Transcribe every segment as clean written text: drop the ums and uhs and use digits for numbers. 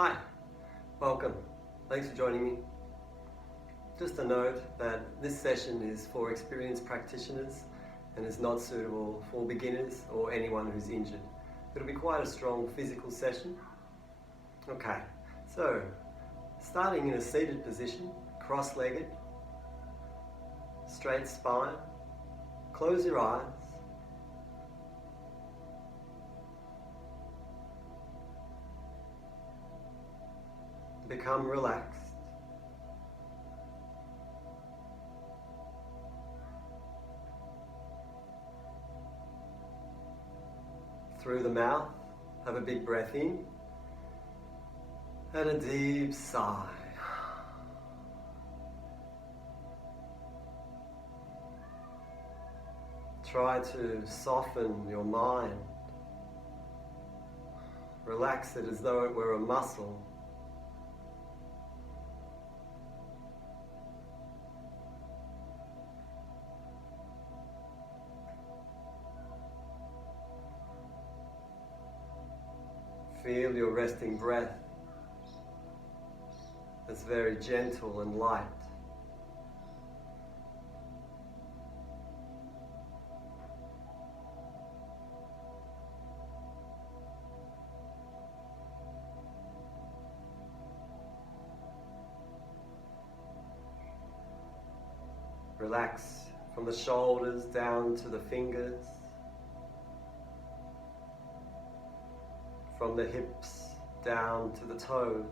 Hi, welcome. Thanks for joining me. Just a note that this session is for experienced practitioners and is not suitable for beginners or anyone who's injured. It'll be quite a strong physical session. Okay, so starting in a seated position, cross-legged, straight spine, close your eyes. Become relaxed. Through the mouth, have a big breath in and a deep sigh. Try to soften your mind. Relax it as though it were a muscle. Feel your resting breath as very gentle and light. Relax from the shoulders down to the fingers, from the hips down to the toes.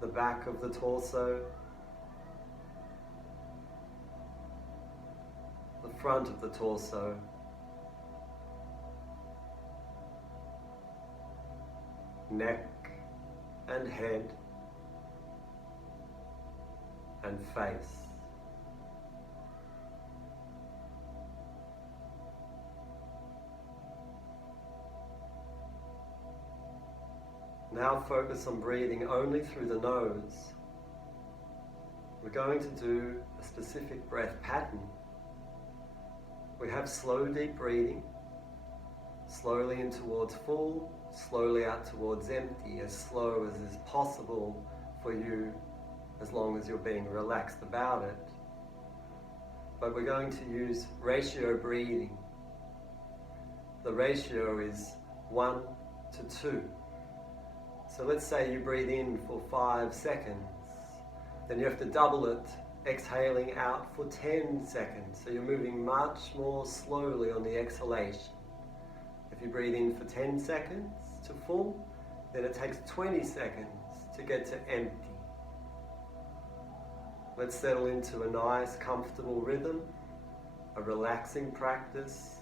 The back of the torso, the front of the torso, neck and head and face. Now focus on breathing only through the nose. We're going to do a specific breath pattern. We have slow, deep breathing, slowly in towards full, slowly out towards empty, as slow as is possible for you, as long as you're being relaxed about it. But we're going to use ratio breathing. The ratio is 1 to 2. So let's say you breathe in for 5 seconds, then you have to double it, exhaling out for 10 seconds. So you're moving much more slowly on the exhalation. If you breathe in for 10 seconds to full, then it takes 20 seconds to get to empty. Let's settle into a nice, comfortable rhythm, a relaxing practice.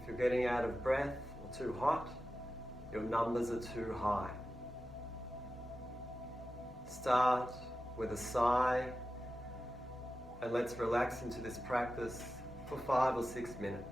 If you're getting out of breath or too hot, your numbers are too high. Start with a sigh, and let's relax into this practice for 5 or 6 minutes.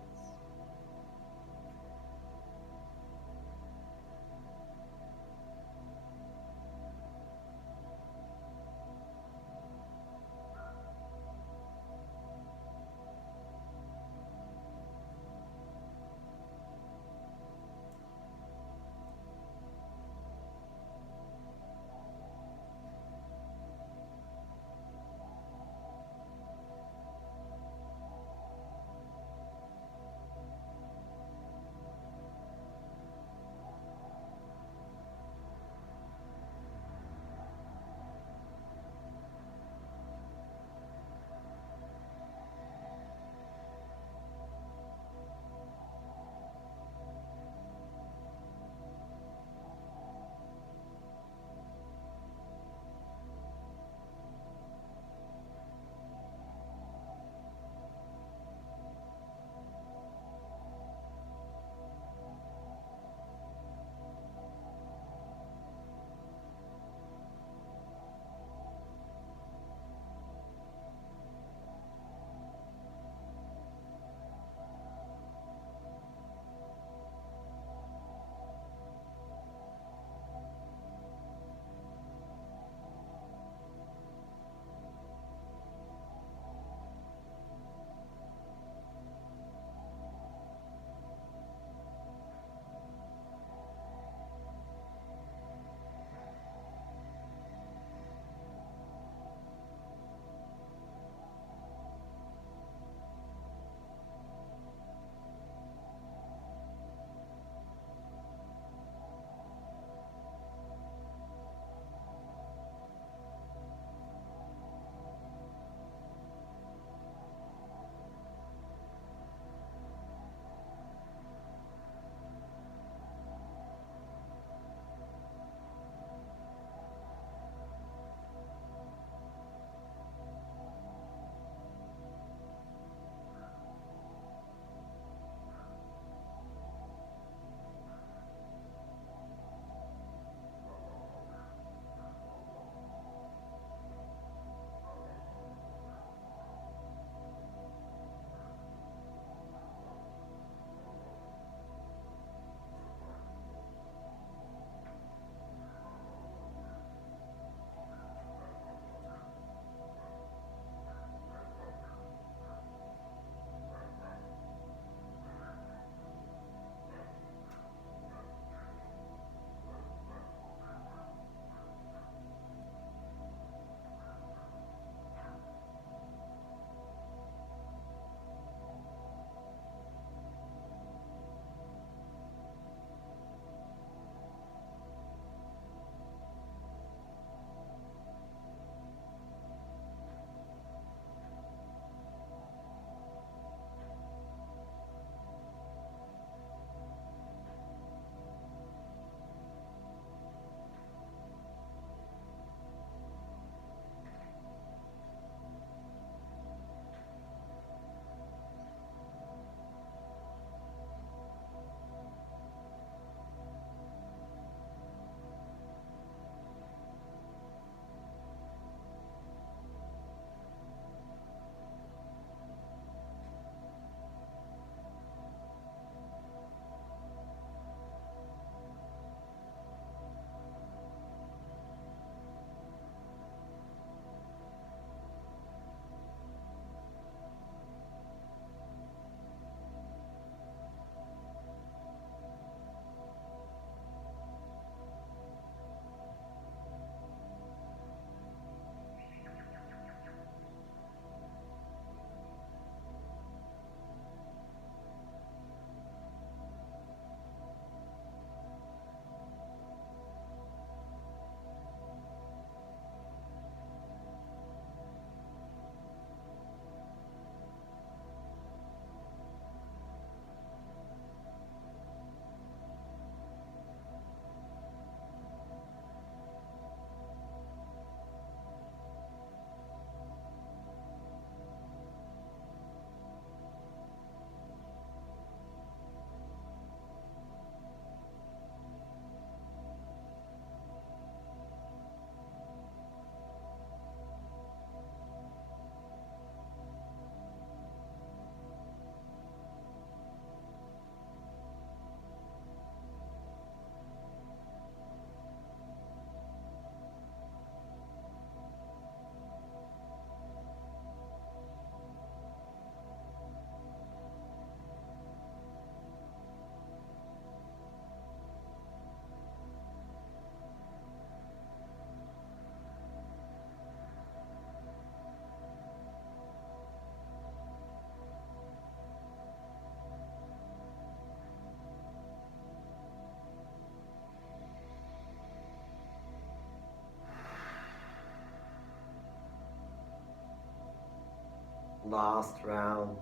last round.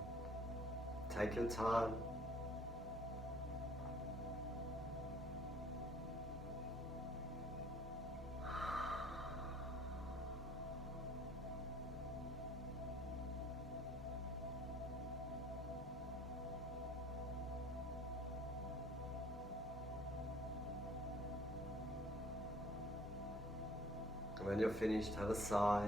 Take your time. When you're finished, have a sigh.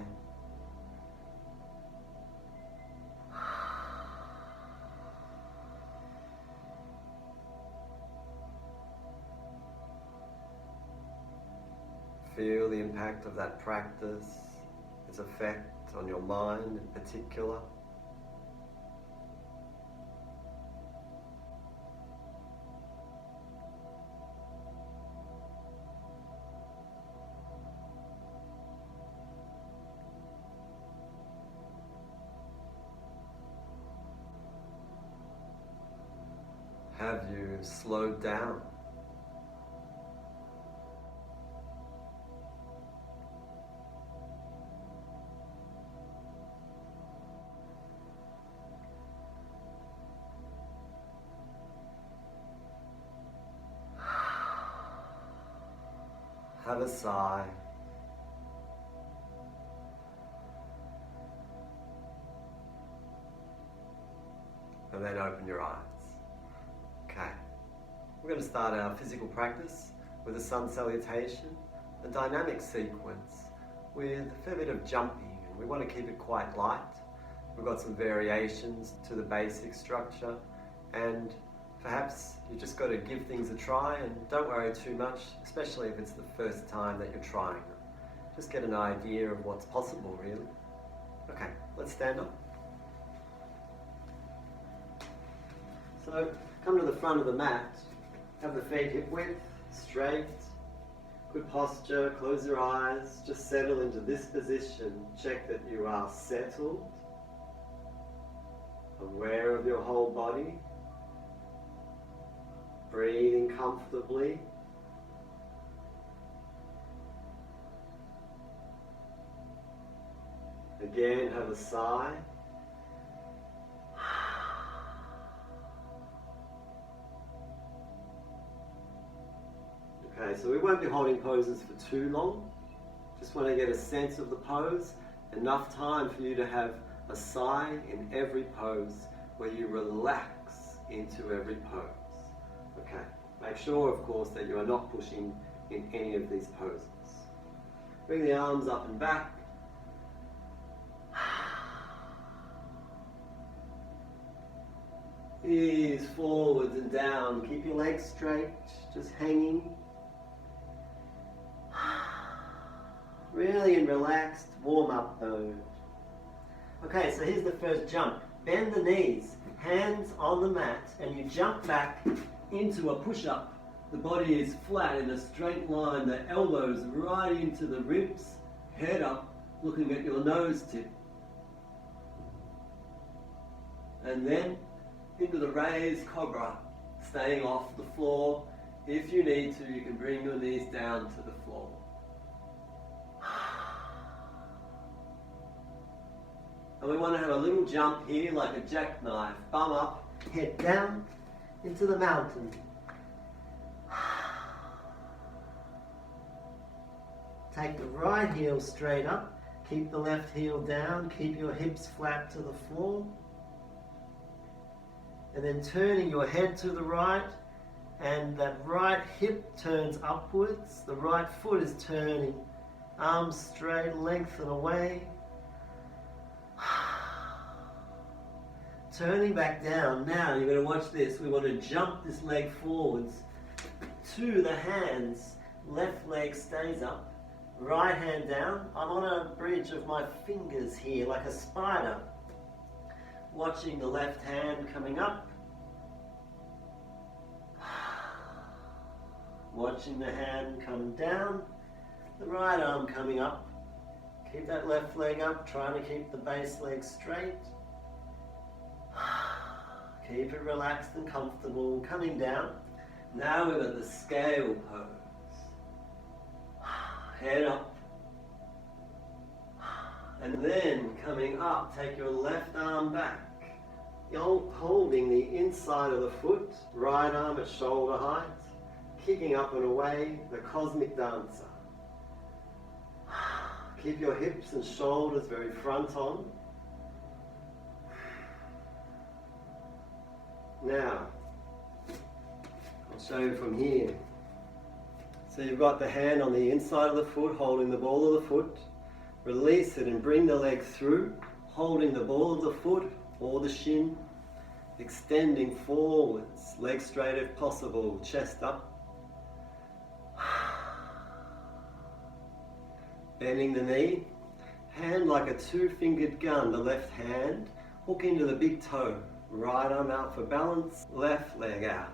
Feel the impact of that practice, its effect on your mind in particular. Have you slowed down? Have a sigh. And then open your eyes. Okay. We're going to start our physical practice with a sun salutation, a dynamic sequence with a fair bit of jumping, and we want to keep it quite light. We've got some variations to the basic structure, and perhaps you just got to give things a try and don't worry too much, especially if it's the first time that you're trying them. Just get an idea of what's possible, really. Okay, let's stand up. So, come to the front of the mat, have the feet hip width, straight, good posture, close your eyes, just settle into this position. Check that you are settled, aware of your whole body, breathing comfortably. Again, have a sigh. Okay, so we won't be holding poses for too long. Just want to get a sense of the pose, enough time for you to have a sigh in every pose where you relax into every pose. Okay, make sure of course that you are not pushing in any of these poses. Bring the arms up and back. Ease forwards and down. Keep your legs straight, just hanging. Really in relaxed warm-up mode. Okay, so here's the first jump. Bend the knees, hands on the mat, and you jump back into a push-up. The body is flat in a straight line, the elbows right into the ribs, head up, looking at your nose tip. And then into the raised cobra, staying off the floor. If you need to, you can bring your knees down to the floor. And we want to have a little jump here like a jackknife. Bum up, head down into the mountain. Take the right heel straight up. Keep the left heel down. Keep your hips flat to the floor. And then turning your head to the right. And that right hip turns upwards. The right foot is turning. Arms straight, lengthen away. Turning back down. Now you're going to watch this. We want to jump this leg forwards to the hands. Left leg stays up. Right hand down. I'm on a bridge of my fingers here like a spider. Watching the left hand coming up. Watching the hand come down. The right arm coming up. Keep that left leg up. Trying to keep the base leg straight. Keep it relaxed and comfortable. Coming down. Now we've got the scale pose. Head up. And then coming up, take your left arm back. Holding the inside of the foot, right arm at shoulder height, kicking up and away, the cosmic dancer. Keep your hips and shoulders very front on. Now, I'll show you from here. So you've got the hand on the inside of the foot, holding the ball of the foot. Release it and bring the leg through, holding the ball of the foot or the shin, extending forwards, legs straight if possible, chest up. Bending the knee, hand like a two-fingered gun, the left hand, hook into the big toe, right arm out for balance, left leg out.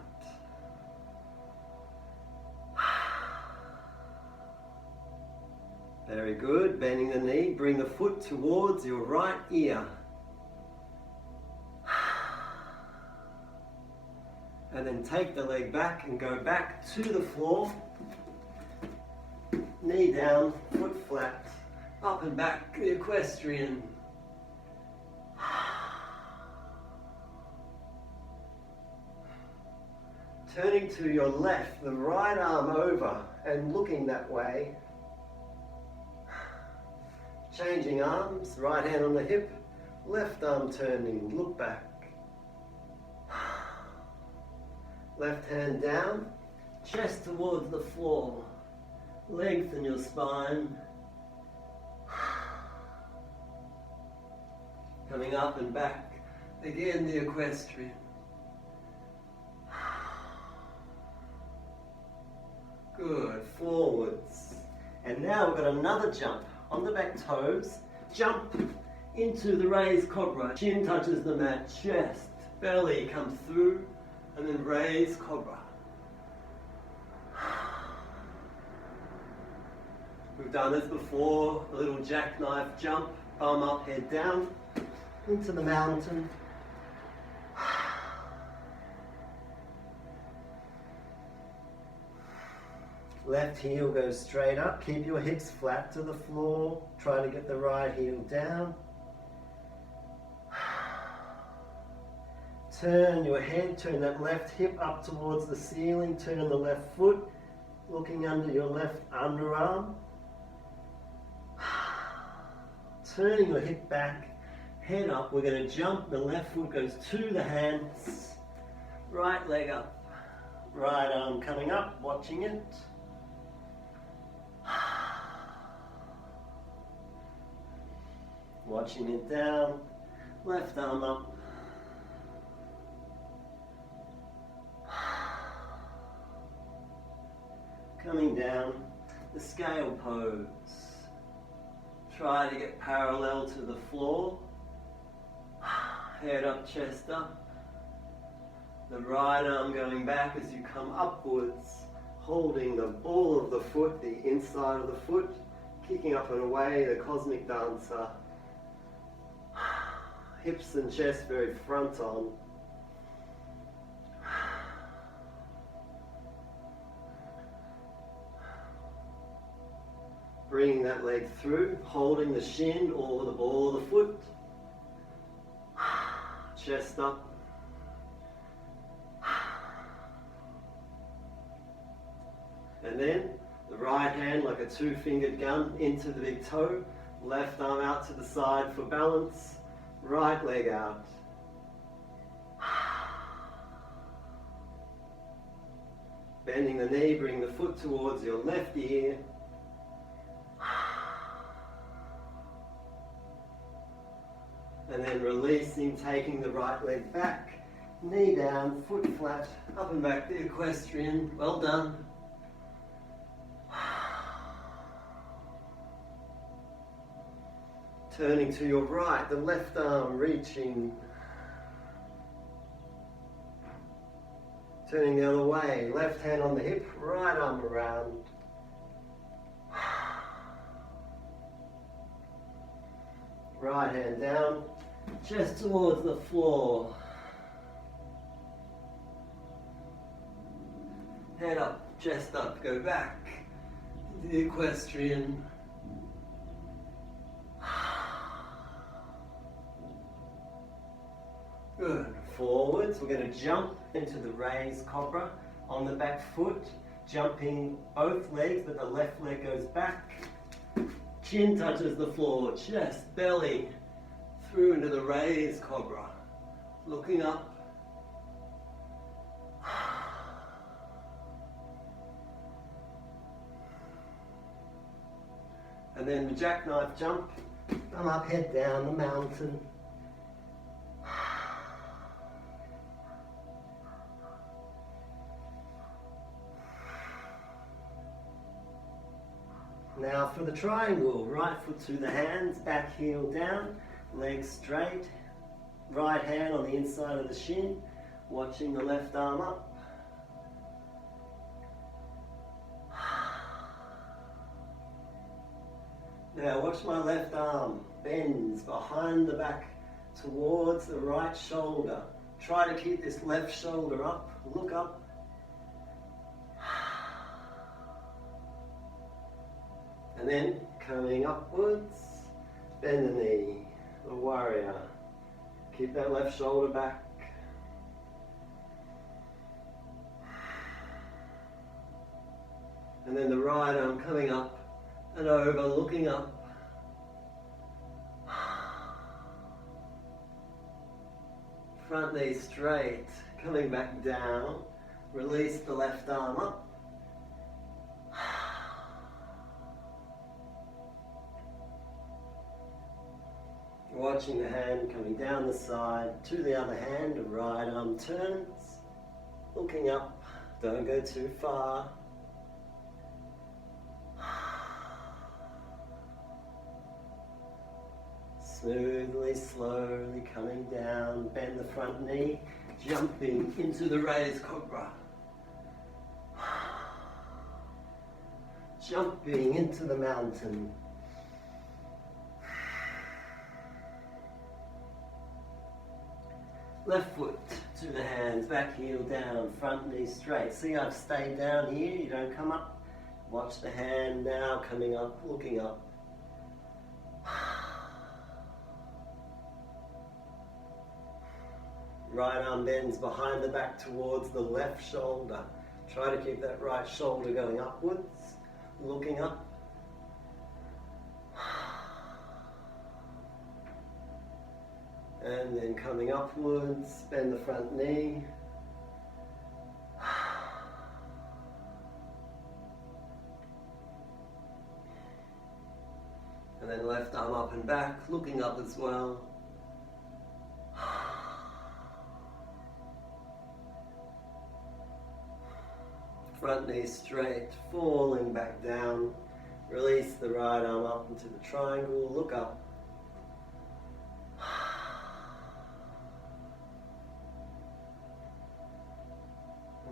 Very good, bending the knee, bring the foot towards your right ear. And then take the leg back and go back to the floor. Knee down, foot flat, up and back, the equestrian. Turning to your left, the right arm over and looking that way. Changing arms, right hand on the hip, left arm turning, look back. Left hand down, chest towards the floor. Lengthen your spine. Coming up and back. Again, the equestrian. Good, forwards. And now we've got another jump. On the back toes, jump into the raised cobra. Chin touches the mat, chest, belly comes through, and then raise cobra. We've done this before, a little jackknife jump, bum up, head down, into the mountain. Left heel goes straight up, keep your hips flat to the floor, try to get the right heel down. Turn your head, turn that left hip up towards the ceiling, turn the left foot, looking under your left underarm. Turning your hip back, head up, we're going to jump, the left foot goes to the hands, right leg up, right arm coming up, watching it. Watching it down, left arm up. Coming down, the scale pose. Try to get parallel to the floor. Head up, chest up. The right arm going back as you come upwards, holding the ball of the foot, the inside of the foot, kicking up and away, the cosmic dancer. Hips and chest very front on. Bringing that leg through, holding the shin or the ball of the foot. Chest up. And then the right hand like a two-fingered gun into the big toe. Left arm out to the side for balance. Right leg out. Bending the knee, bring the foot towards your left ear. And then releasing, taking the right leg back. Knee down, foot flat, up and back, the equestrian. Well done. Turning to your right, the left arm reaching. Turning the other way, left hand on the hip, right arm around. Right hand down, chest towards the floor. Head up, chest up, go back. The equestrian. Good. Forwards. We're going to jump into the raised cobra on the back foot, jumping both legs, but the left leg goes back. Chin touches the floor, chest, belly, through into the raised cobra. Looking up. And then the jackknife jump, thumb up, head down the mountain. Now for the triangle, right foot to the hands, back heel down, legs straight, right hand on the inside of the shin, watching the left arm up. Now watch my left arm, bends behind the back towards the right shoulder. Try to keep this left shoulder up, look up. And then coming upwards, bend the knee, the warrior. Keep that left shoulder back. And then the right arm coming up and over, looking up. Front knee straight, coming back down. Release the left arm up. Watching the hand coming down the side to the other hand, the right arm turns, looking up, don't go too far. Smoothly, slowly coming down, bend the front knee, jumping into the raised cobra. Jumping into the mountain. Left foot to the hands, back heel down, front knee straight. See, I've stayed down here, you don't come up. Watch the hand now coming up, looking up. Right arm bends behind the back towards the left shoulder. Try to keep that right shoulder going upwards, looking up. And then coming upwards, bend the front knee. And then left arm up and back, looking up as well. Front knee straight, falling back down. Release the right arm up into the triangle, look up.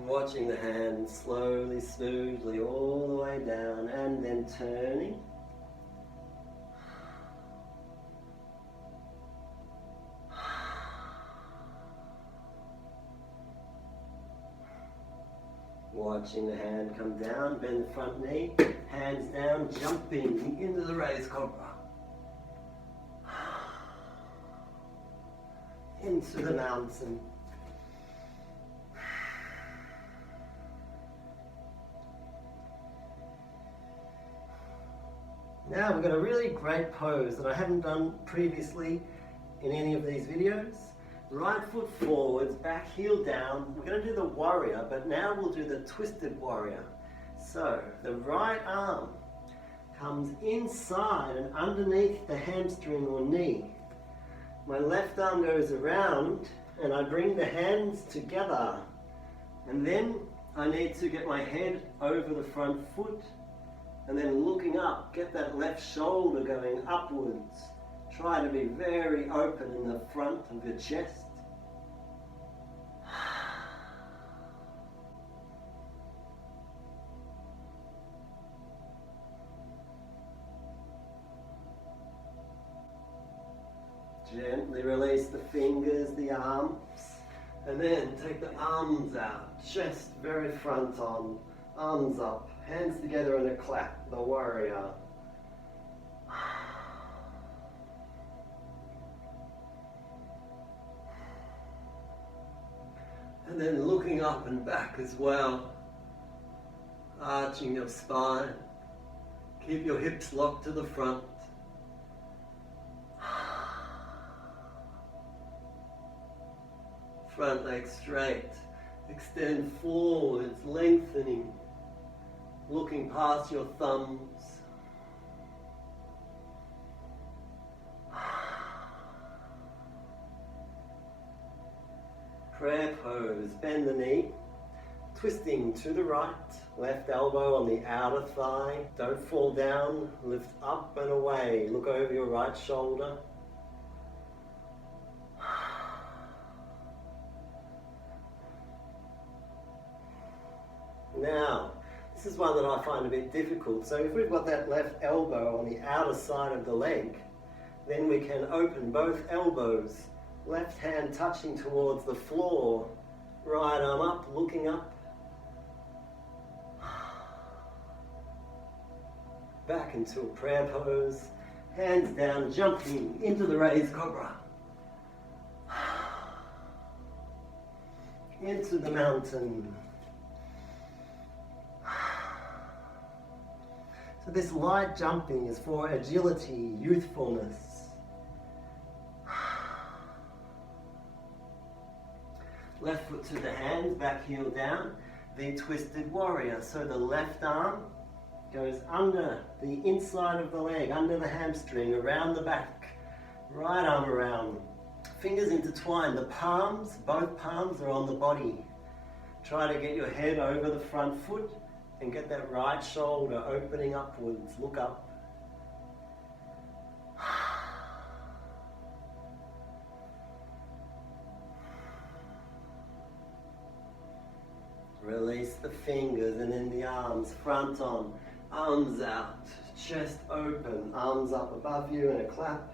Watching the hand slowly, smoothly, all the way down, and then turning. Watching the hand come down, bend the front knee, hands down, jumping into the raised cobra. Into the mountain. Now we've got a really great pose that I haven't done previously in any of these videos. Right foot forwards, back heel down. We're going to do the warrior, but now we'll do the twisted warrior. So the right arm comes inside and underneath the hamstring or knee. My left arm goes around and I bring the hands together. And then I need to get my head over the front foot and then looking up, get that left shoulder going upwards. Try to be very open in the front of your chest. Gently release the fingers, the arms, and then take the arms out, chest very front on, arms up, hands together in a clap, the warrior. And then looking up and back as well, arching your spine. Keep your hips locked to the front. Front leg straight. Extend forwards, lengthening. Looking past your thumbs. Prayer pose, bend the knee, twisting to the right, left elbow on the outer thigh. Don't fall down, lift up and away. Look over your right shoulder. Now, this is one that I find a bit difficult. So if we've got that left elbow on the outer side of the leg, then we can open both elbows. Left hand touching towards the floor, right arm up, looking up. Back into a prayer pose, hands down, jumping into the raised cobra. Into the mountain. So this light jumping is for agility, youthfulness. Left foot to the hands, back heel down, the twisted warrior. So the left arm goes under the inside of the leg, under the hamstring, around the back. Right arm around. Fingers intertwined. The palms, both palms are on the body. Try to get your head over the front foot and get that right shoulder opening upwards. Look up. Release the fingers and then the arms, front on, arms out, chest open, arms up above you in a clap.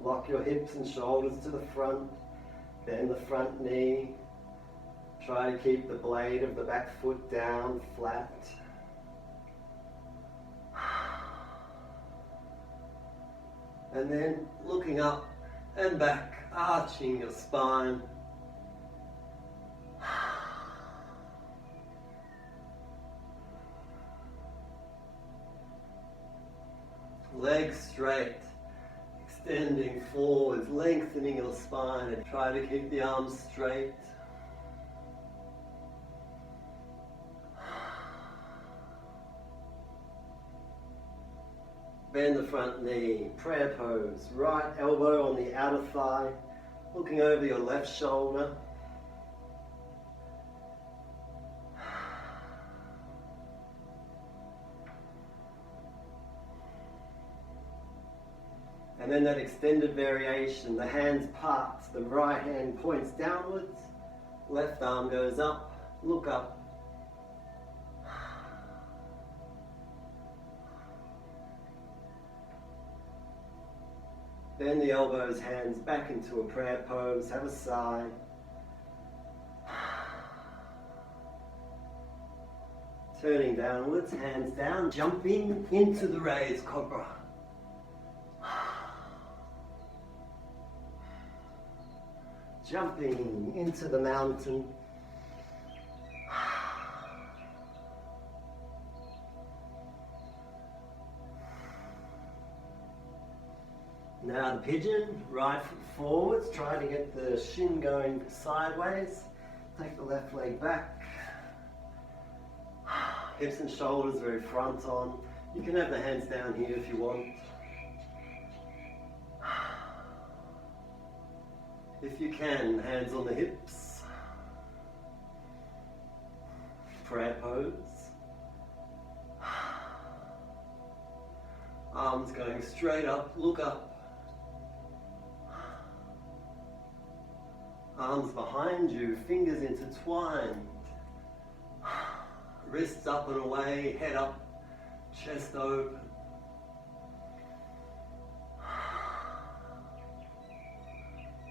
Lock your hips and shoulders to the front, bend the front knee. Try to keep the blade of the back foot down, flat. And then looking up and back, arching your spine. Legs straight, extending forwards, lengthening your spine, and try to keep the arms straight. Bend the front knee, prayer pose, right elbow on the outer thigh, looking over your left shoulder. And then that extended variation, the hands part, the right hand points downwards, left arm goes up, look up. Bend the elbows, hands back into a prayer pose, have a sigh. Turning downwards, hands down, jumping into the raised cobra. Jumping into the mountain. Now the pigeon, right foot forwards, try to get the shin going sideways. Take the left leg back. Hips and shoulders very front on. You can have the hands down here if you want. If you can, hands on the hips. Prayer pose. Arms going straight up, look up. Arms behind you, fingers intertwined. Wrists up and away, head up, chest open.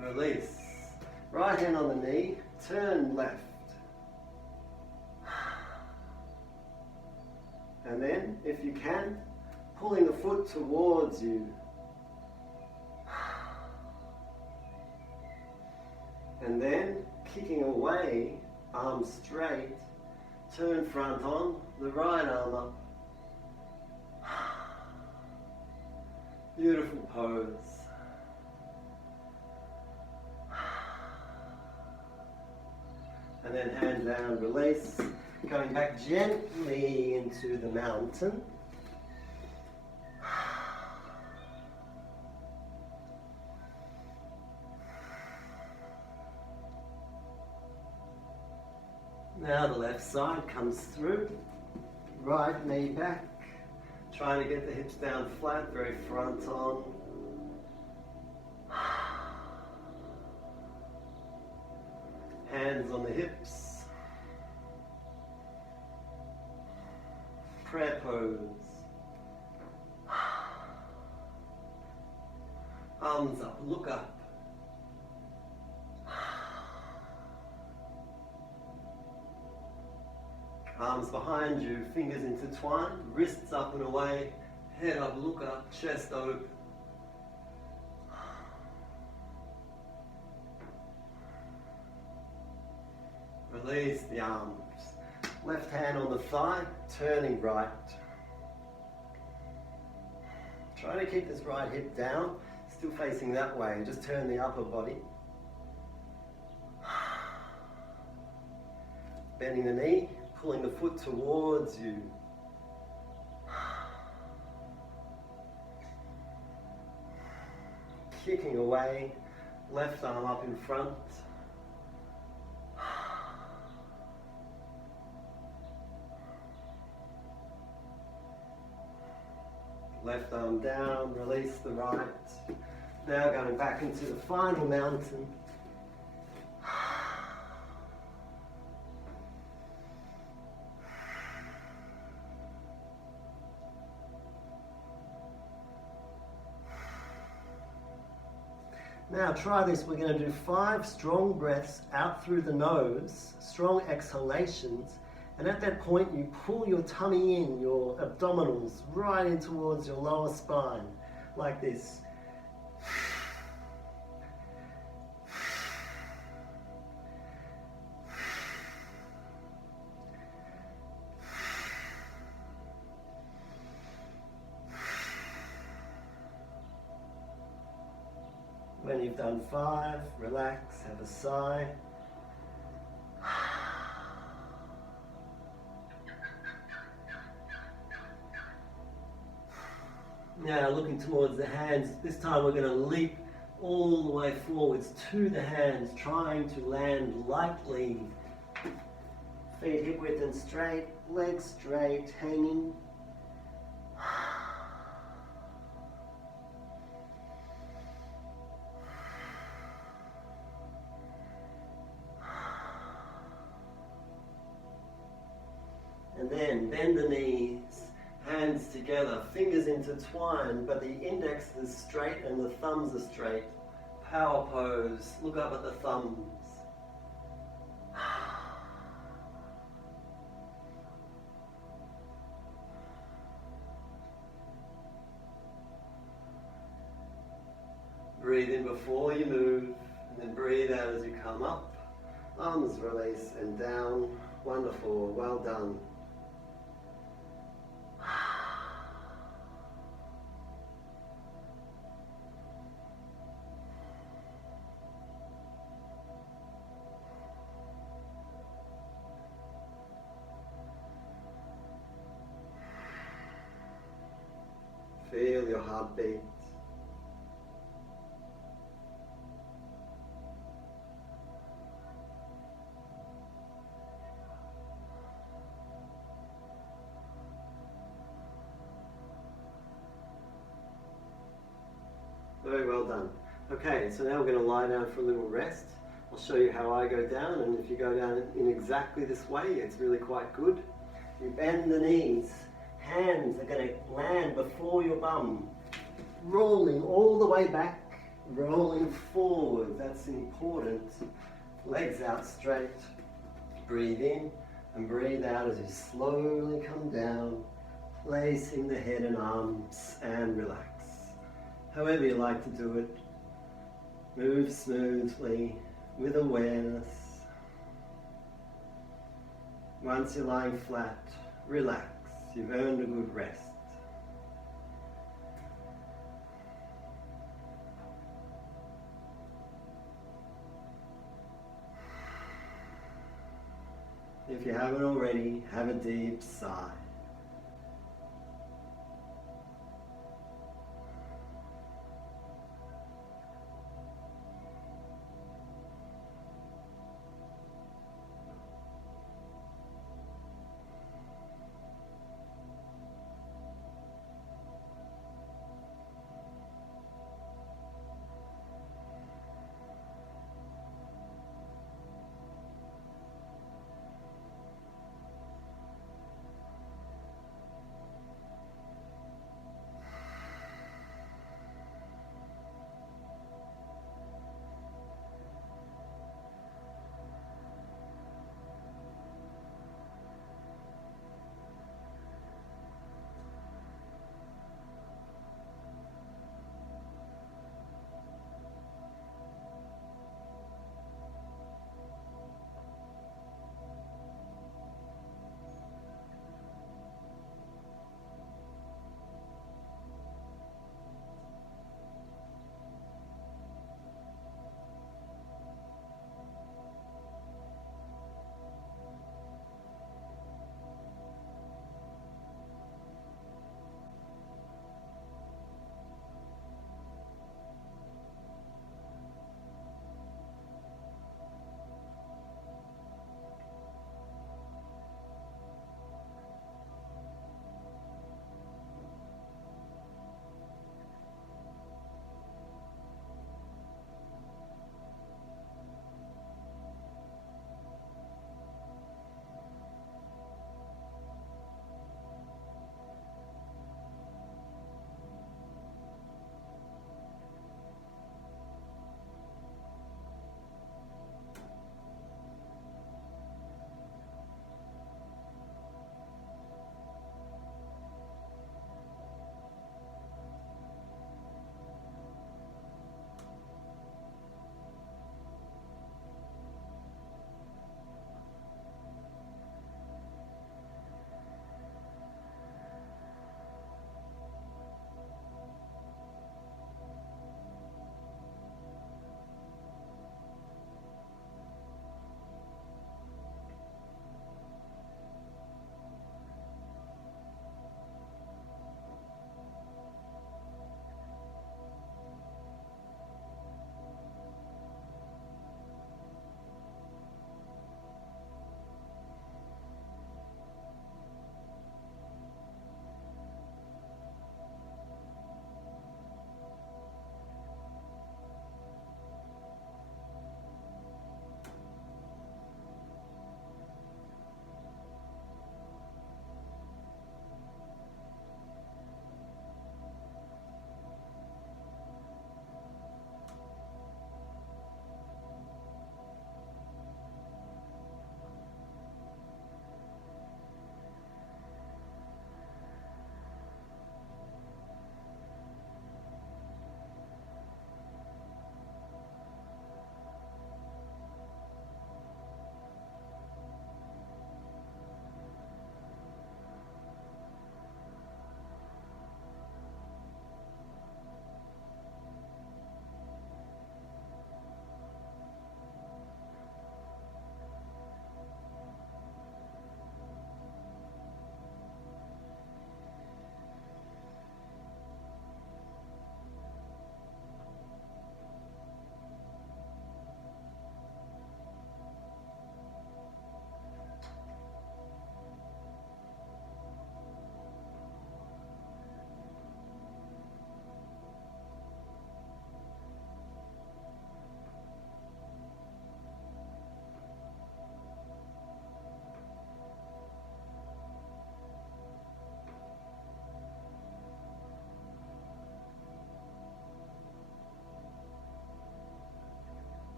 Release. Right hand on the knee, turn left. And then, if you can, pulling the foot towards you. And then kicking away, arms straight, turn front on, the right arm up. Beautiful pose. And then hand down, release, going back gently into the mountain. Now the left side comes through, right knee back, trying to get the hips down flat, very front on. Hands on the hips. Prayer pose. Arms up, look up. Arms behind you, fingers intertwined, wrists up and away, head up, look up, chest open. Release the arms. Left hand on the thigh, turning right. Try to keep this right hip down, still facing that way. Just turn the upper body. Bending the knee, pulling the foot towards you. Kicking away, left arm up in front. Left arm down, release the right. Now going back into the final mountain. Now try this, we're going to do 5 strong breaths out through the nose, strong exhalations, and at that point you pull your tummy in, your abdominals right in towards your lower spine, like this. When you've done 5, relax, have a sigh. Now looking towards the hands, this time we're going to leap all the way forwards to the hands, trying to land lightly. Feet hip width and straight, legs straight, hanging. And then bend the knees. Hands together, fingers intertwined, but the index is straight and the thumbs are straight. Power pose, look up at the thumbs. Breathe in before you move, and then breathe out as you come up. Arms release and down. Wonderful, well done. Feel your heartbeat. Very well done. Okay, so now we're going to lie down for a little rest. I'll show you how I go down, and if you go down in exactly this way, it's really quite good. You bend the knees. Hands are going to land before your bum, rolling all the way back, rolling forward. That's important. Legs out straight. Breathe in and breathe out as you slowly come down, placing the head and arms and relax. However you like to do it. Move smoothly, with awareness. Once you're lying flat, relax. You've earned a good rest. If you haven't already, have a deep sigh.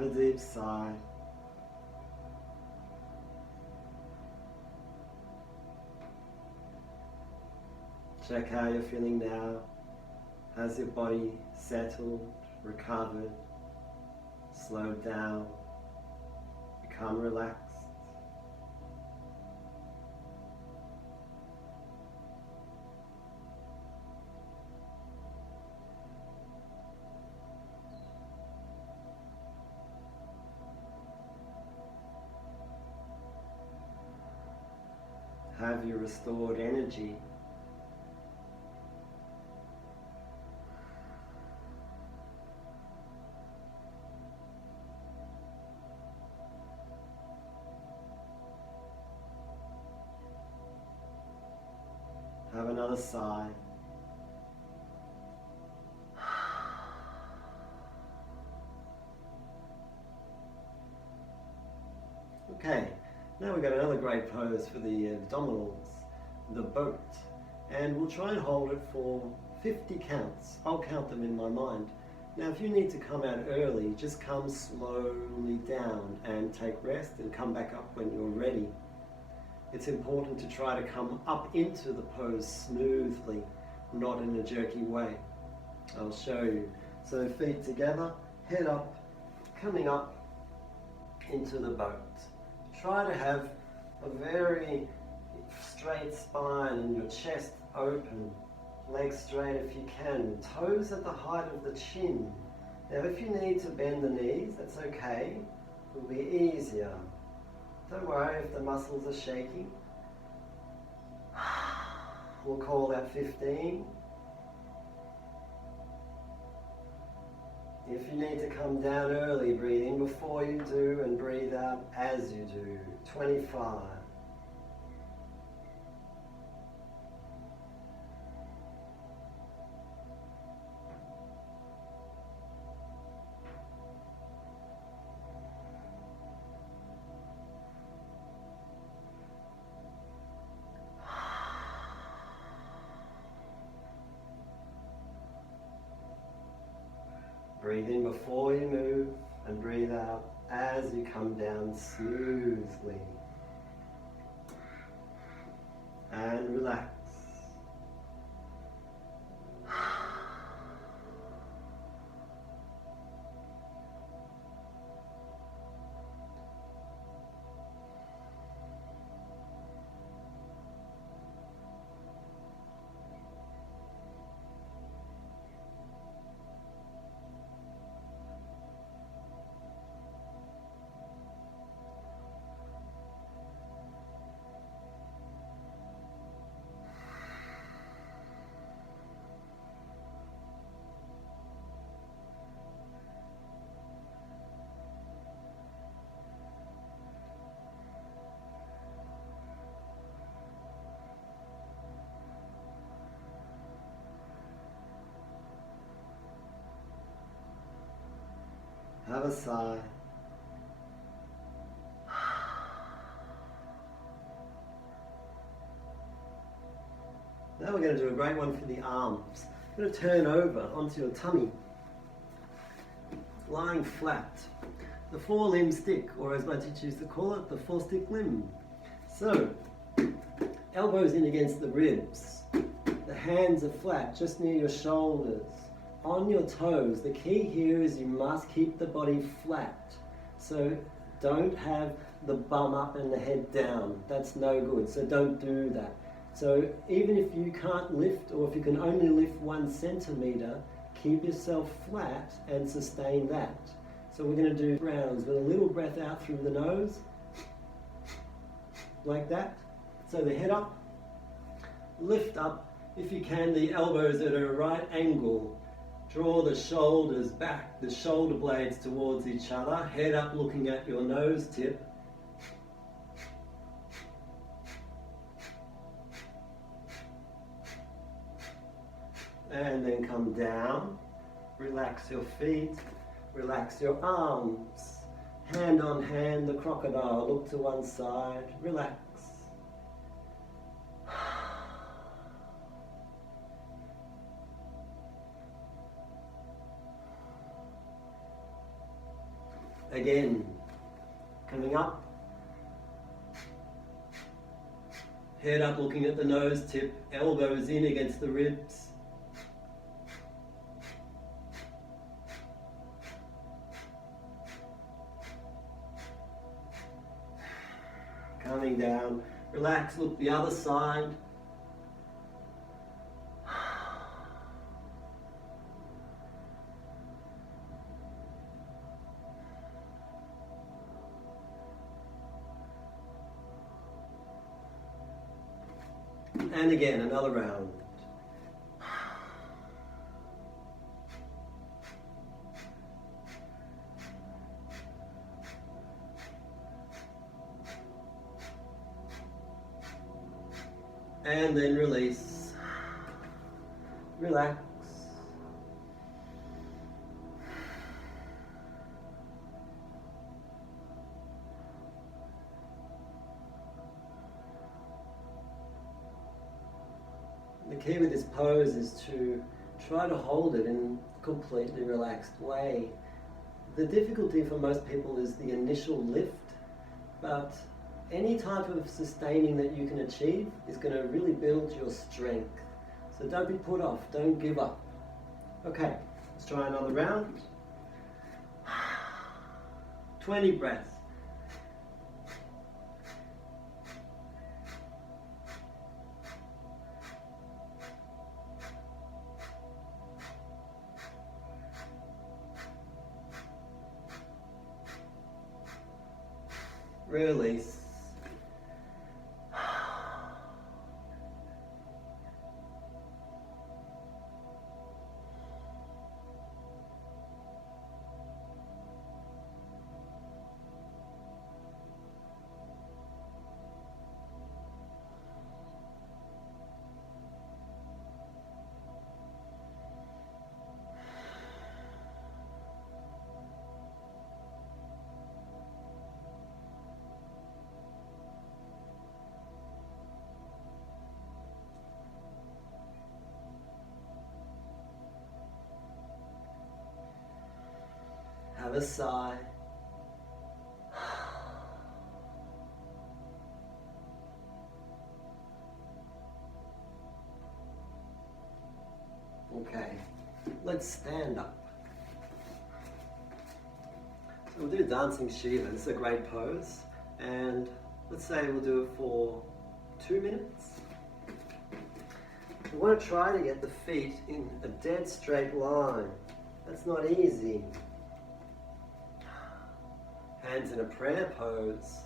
Have a deep sigh. Check how you're feeling now. Has your body settled, recovered, slowed down, become relaxed? Have you restored energy? Have another sigh. Okay, now we've got another great pose for the abdominals, the boat. And we'll try and hold it for 50 counts. I'll count them in my mind. Now if you need to come out early, just come slowly down and take rest and come back up when you're ready. It's important to try to come up into the pose smoothly, not in a jerky way. I'll show you. So feet together, head up, coming up into the boat. Try to have a very straight spine and your chest open, legs straight if you can, toes at the height of the chin. Now if you need to bend the knees, that's okay, it will be easier. Don't worry if the muscles are shaking. We'll call that 15. If you need to come down early, breathe in before you do and breathe out as you do. 25. Breathe in before you move and breathe out as you come down smoothly. And relax. Have a sigh. Now we're going to do a great one for the arms. You're going to turn over onto your tummy, lying flat. The four-limb stick, or as my teacher used to call it, the four-stick limb. So, elbows in against the ribs. The hands are flat, just near your shoulders. On your toes. The key here is you must keep the body flat. So don't have the bum up and the head down. That's no good. So don't do that. So even if you can't lift, or if you can only lift 1 centimeter, keep yourself flat and sustain that. So we're going to do rounds with a little breath out through the nose, like that. So the head up, lift up. If you can, the elbows at a right angle. Draw the shoulders back, the shoulder blades towards each other, head up looking at your nose tip. And then come down, relax your feet, relax your arms. Hand on hand, the crocodile, look to one side, relax. Again, coming up. Head up, looking at the nose tip, elbows in against the ribs. Coming down, relax, look the other side. And again, another round. And then release. Relax. The key with this pose is to try to hold it in a completely relaxed way. The difficulty for most people is the initial lift, but any type of sustaining that you can achieve is going to really build your strength. So don't be put off, don't give up. Okay, let's try another round. 20 breaths. Release. Have a sigh. Okay, let's stand up. So we'll do dancing Shiva. This is a great pose. And let's say we'll do it for 2 minutes. We want to try to get the feet in a dead straight line. That's not easy. Hands in a prayer pose,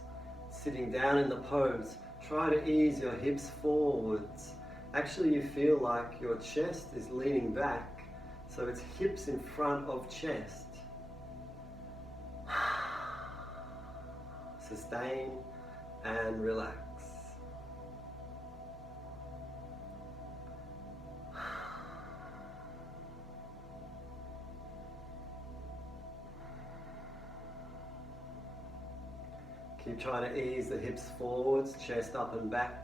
sitting down in the pose, try to ease your hips forwards. Actually, you feel like your chest is leaning back, so it's hips in front of chest. Sustain and relax. Keep trying to ease the hips forwards, chest up and back.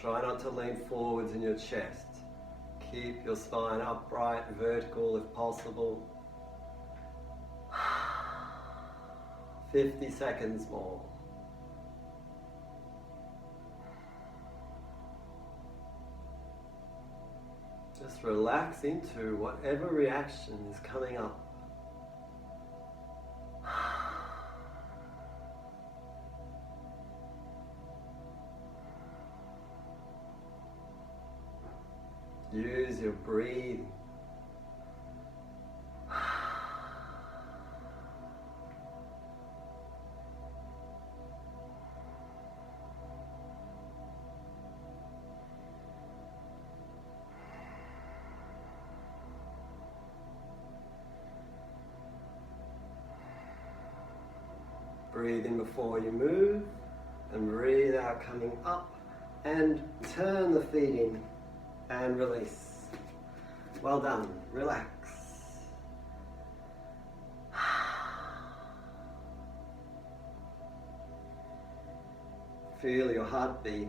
Try not to lean forwards in your chest. Keep your spine upright, vertical if possible. 50 seconds more. Just relax into whatever reaction is coming up. Use your breathing. Breathe in before you move and breathe out, coming up, and turn the feet in and release. Well done. Relax. Feel your heartbeat.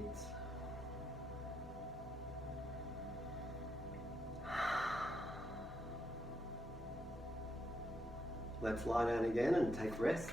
Let's lie down again and take rest.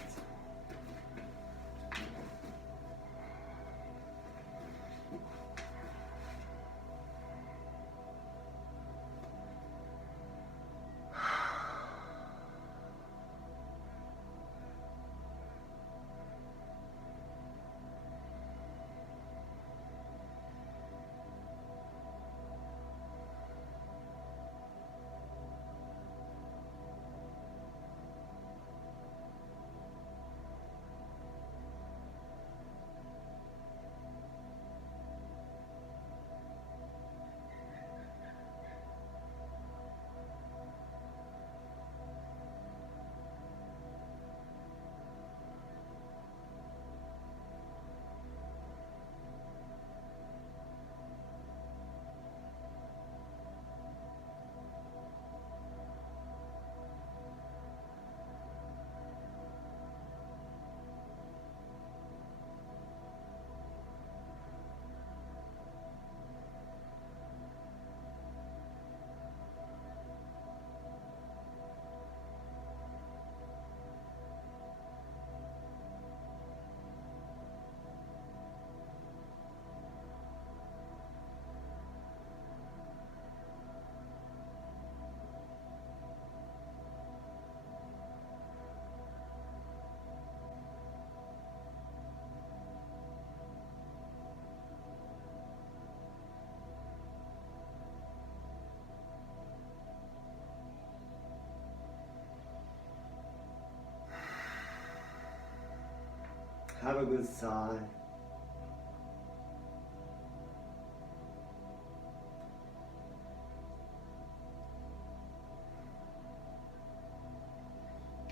Have a good sigh.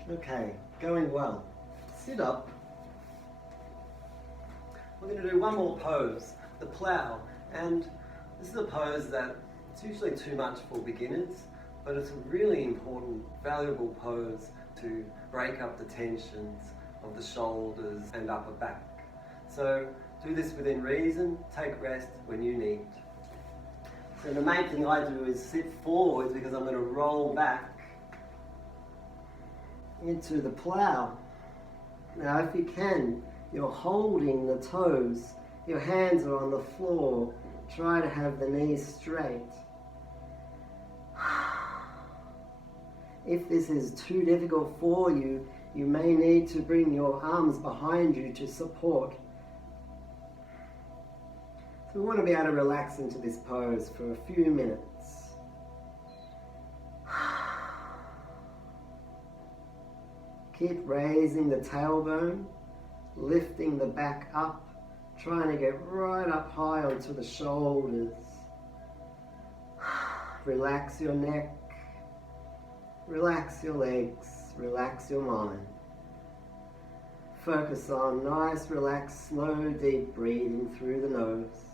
Okay, going well. Sit up. We're going to do one more pose, the plow. And this is a pose that it's usually too much for beginners, but it's a really important, valuable pose to break up the tensions of the shoulders and upper back. So do this within reason, take rest when you need. So the main thing I do is sit forward because I'm going to roll back into the plow. Now if you can, you're holding the toes, your hands are on the floor, try to have the knees straight. If this is too difficult for you, you may need to bring your arms behind you to support. So we want to be able to relax into this pose for a few minutes. Keep raising the tailbone, lifting the back up, trying to get right up high onto the shoulders. Relax your neck, relax your legs, relax your mind. Focus on nice, relaxed, slow, deep breathing through the nose.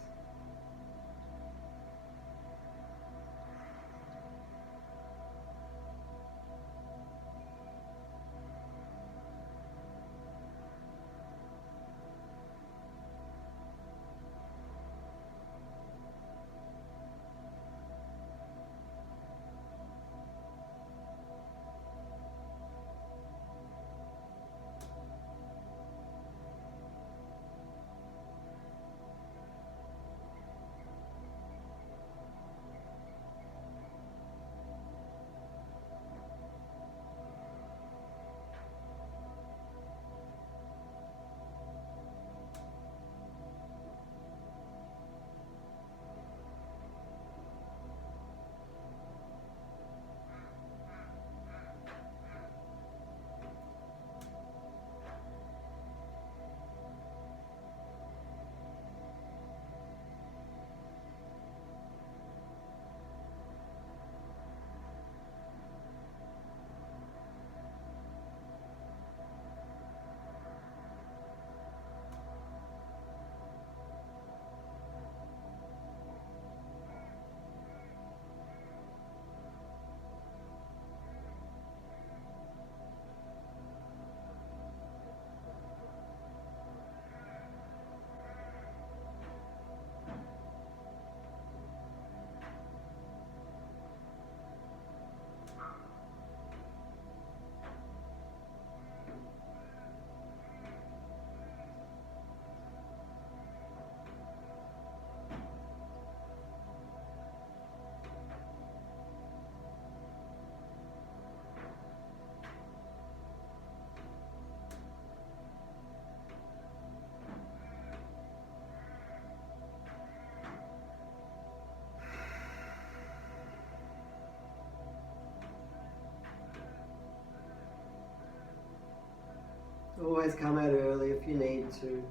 Always come out early if you need to.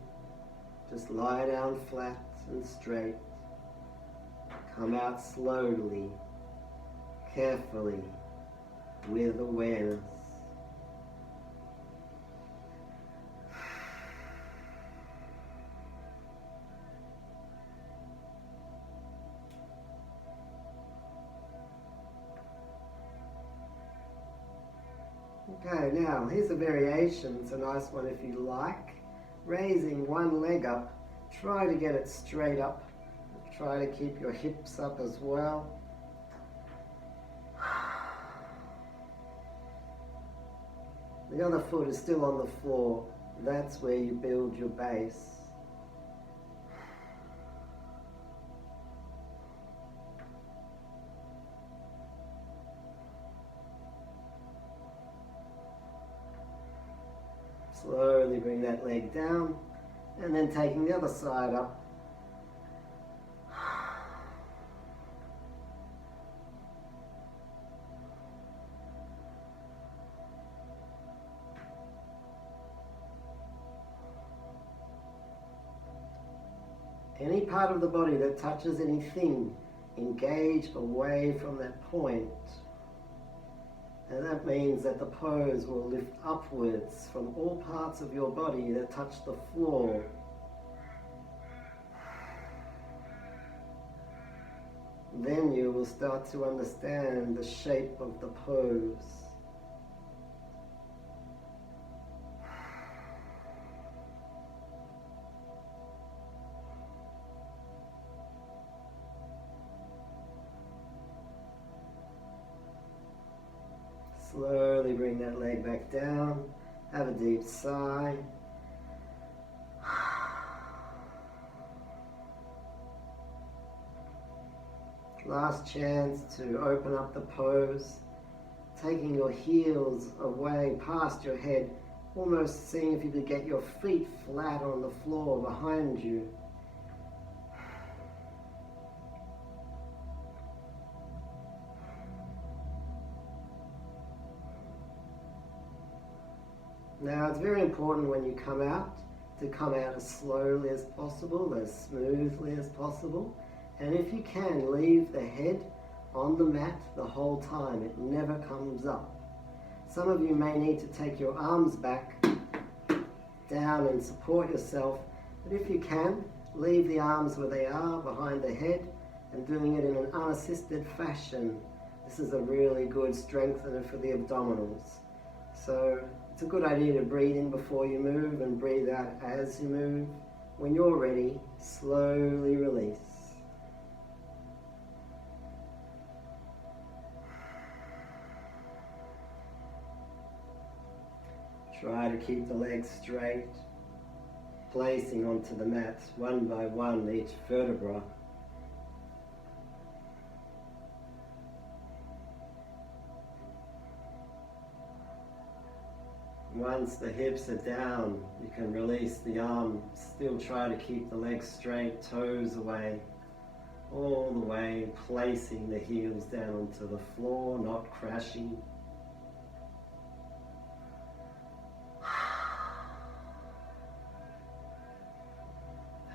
Just lie down flat and straight. Come out slowly, carefully, with awareness. Okay, now here's a variation. It's a nice one if you like. Raising one leg up, try to get it straight up. Try to keep your hips up as well. The other foot is still on the floor. That's where you build your base. Slowly bring that leg down, and then taking the other side up. Any part of the body that touches anything, engage away from that point. And that means that the pose will lift upwards from all parts of your body that touch the floor. Then you will start to understand the shape of the pose. Slowly bring that leg back down. Have a deep sigh. Last chance to open up the pose. Taking your heels away past your head. Almost seeing if you could get your feet flat on the floor behind you. Now it's very important when you come out to come out as slowly as possible, as smoothly as possible. And if you can, leave the head on the mat the whole time. It never comes up. Some of you may need to take your arms back down and support yourself. But if you can, leave the arms where they are, behind the head, and doing it in an unassisted fashion. This is a really good strengthener for the abdominals. So it's a good idea to breathe in before you move and breathe out as you move. When you're ready, slowly release. Try to keep the legs straight, placing onto the mat one by one each vertebra. Once the hips are down, you can release the arm. Still try to keep the legs straight, toes away, all the way, placing the heels down onto the floor, not crashing.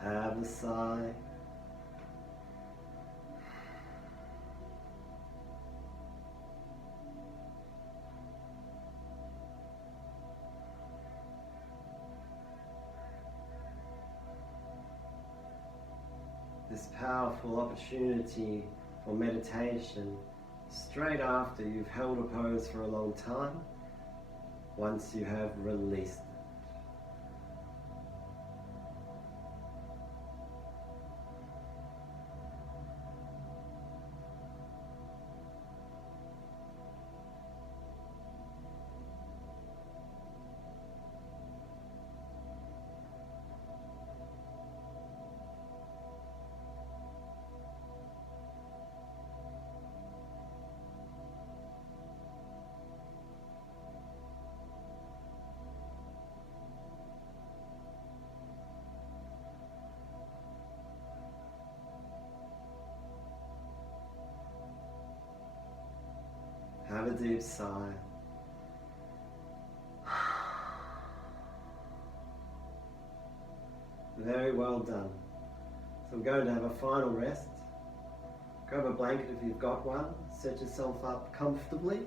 Have a sigh. This powerful opportunity for meditation straight after you've held a pose for a long time, once you have released it. Have a deep sigh. Very well done. So we're going to have a final rest. Grab a blanket if you've got one. Set yourself up comfortably.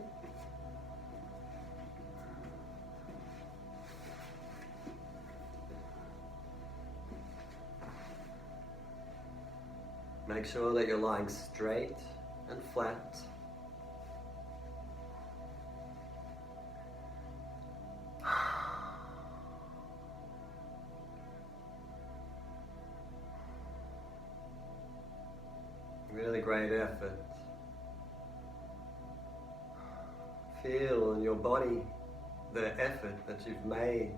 Make sure that you're lying straight and flat. Really great effort. Feel in your body the effort that you've made.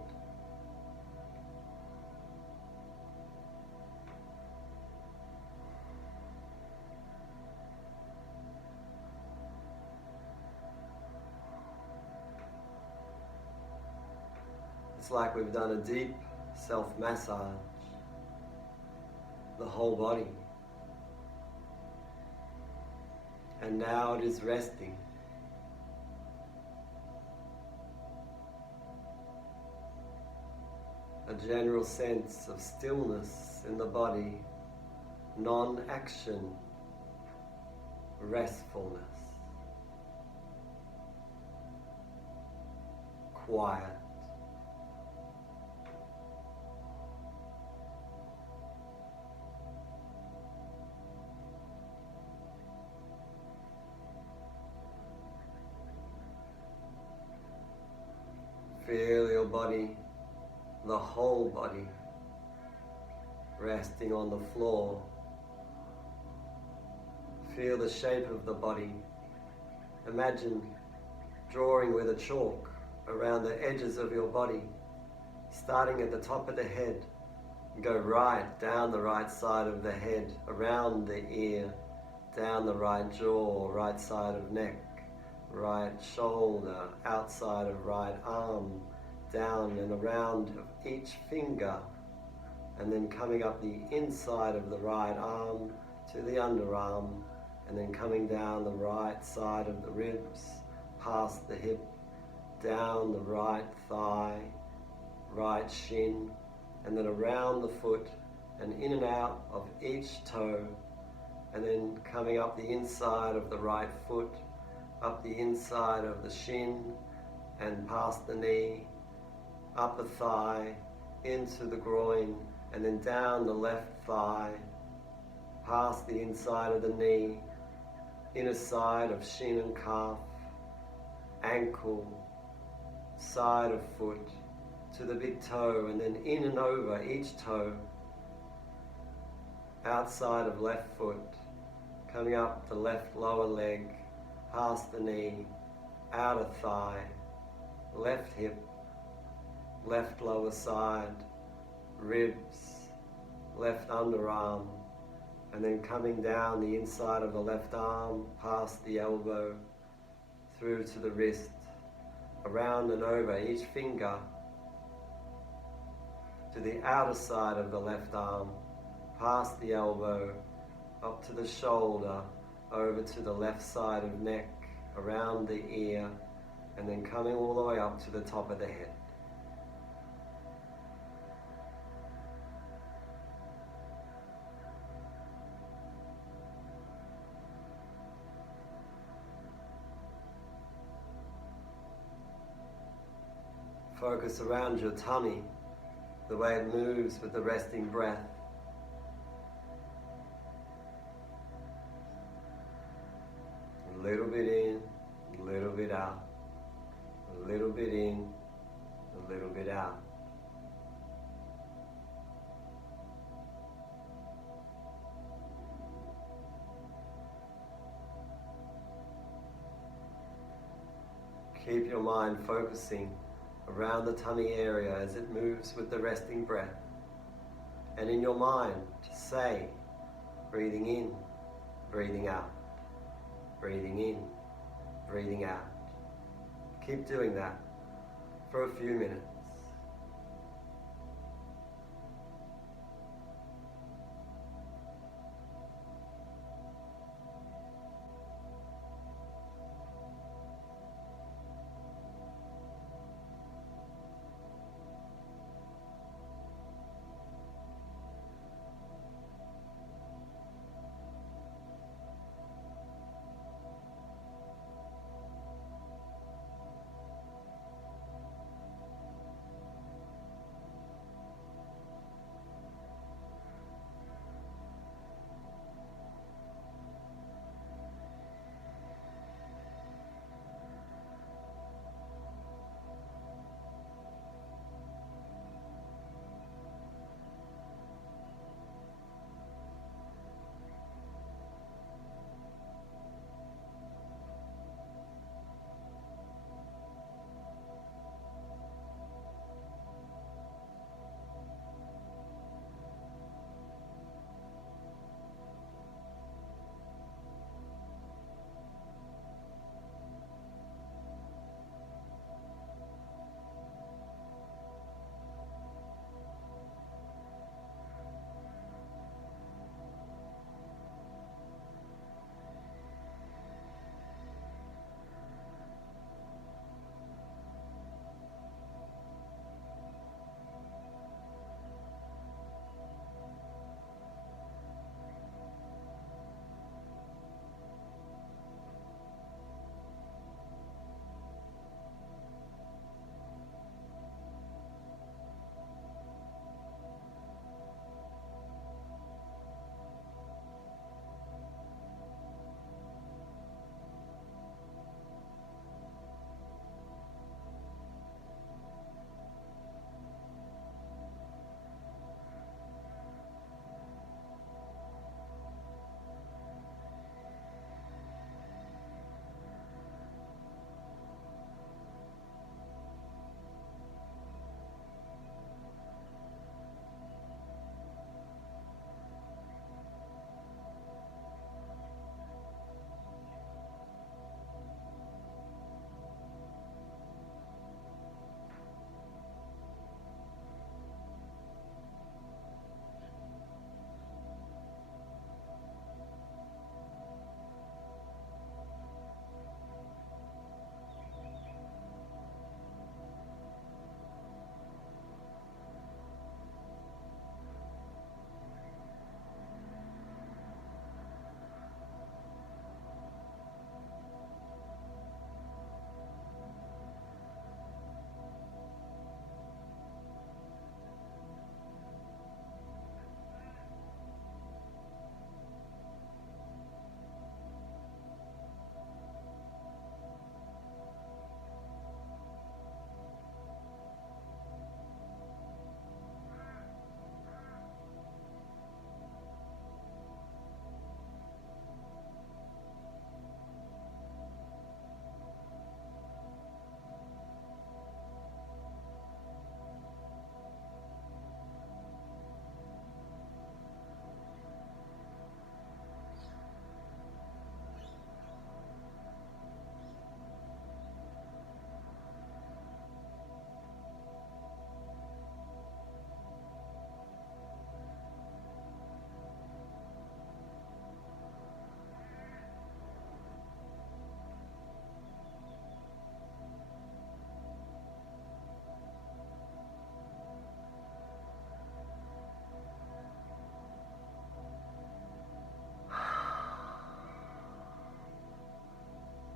It's like we've done a deep self-massage, the whole body. And now it is resting. A general sense of stillness in the body, non-action, restfulness, quiet. Feel your body, the whole body, resting on the floor. Feel the shape of the body. Imagine drawing with a chalk around the edges of your body, starting at the top of the head. Go right down the right side of the head, around the ear, down the right jaw, right side of neck, right shoulder, outside of right arm, down and around of each finger, and then coming up the inside of the right arm to the underarm, and then coming down the right side of the ribs, past the hip, down the right thigh, right shin, and then around the foot and in and out of each toe, and then coming up the inside of the right foot, up the inside of the shin and past the knee, up the thigh, into the groin, and then down the left thigh, past the inside of the knee, inner side of shin and calf, ankle, side of foot, to the big toe, and then in and over each toe, outside of left foot, coming up the left lower leg, past the knee, outer thigh, left hip, left lower side, ribs, left underarm, and then coming down the inside of the left arm, past the elbow, through to the wrist, around and over each finger, to the outer side of the left arm, past the elbow, up to the shoulder, over to the left side of neck, around the ear, and then coming all the way up to the top of the head. Focus around your tummy, the way it moves with the resting breath. A little bit in, a little bit out, a little bit in, a little bit out. Keep your mind focusing around the tummy area as it moves with the resting breath. And in your mind, say, breathing in, breathing out, breathing in, breathing out. Keep doing that for a few minutes.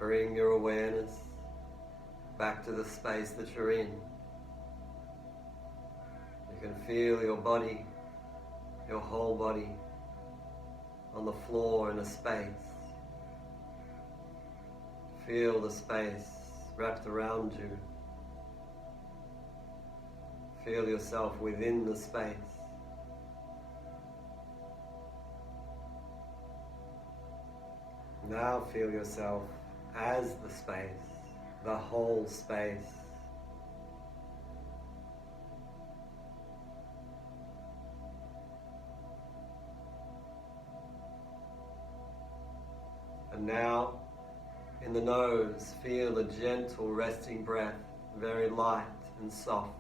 Bring your awareness back to the space that you're in. You can feel your body, your whole body, on the floor in a space. Feel the space wrapped around you. Feel yourself within the space. Now feel yourself as the space, the whole space. And now, in the nose, feel a gentle resting breath, very light and soft.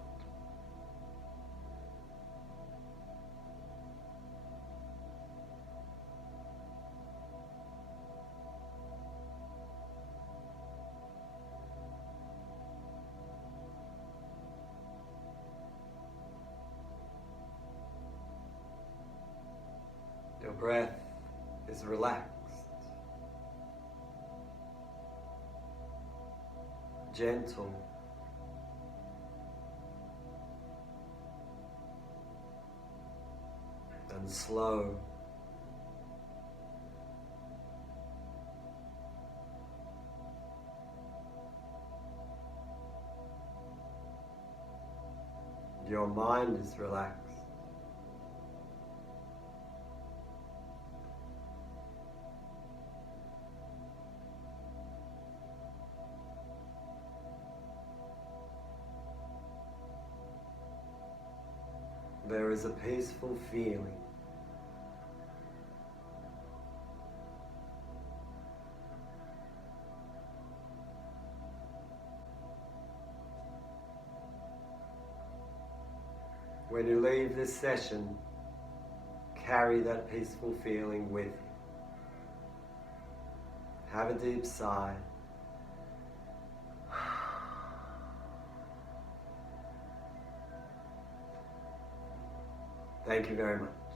Your breath is relaxed, gentle, and slow. Your mind is relaxed. There is a peaceful feeling. When you leave this session, carry that peaceful feeling with you. Have a deep sigh. Thank you very much.